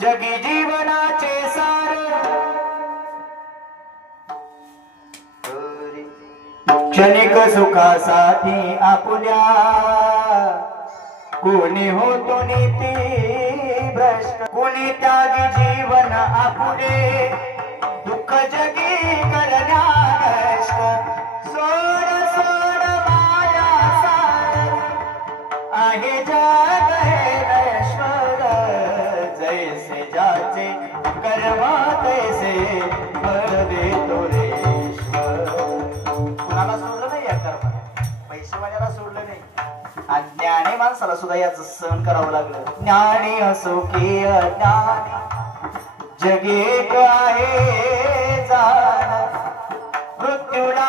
जगी जीवनाचे सार क्षणिक सुखासाठी आपुल्या कोणी होतो नीती भ्रष्ट कोणी त्यागी जीवन आपुले दुःख जगी करण्या नष्ट सोड सोड माया सार आहे जग हे नश्वर जैसे ज्याचे कर्म तैसे फळ देतो रेश्वर कुणाला सोडलं नाही या कर्माने पैसेवाल्याला सोडलं नाही आणि ज्ञानी माणसाला सुद्धा याच सहन करावं लागलं ज्ञानी असो की अज्ञानी जगी एक आहे जाण मृत्यूला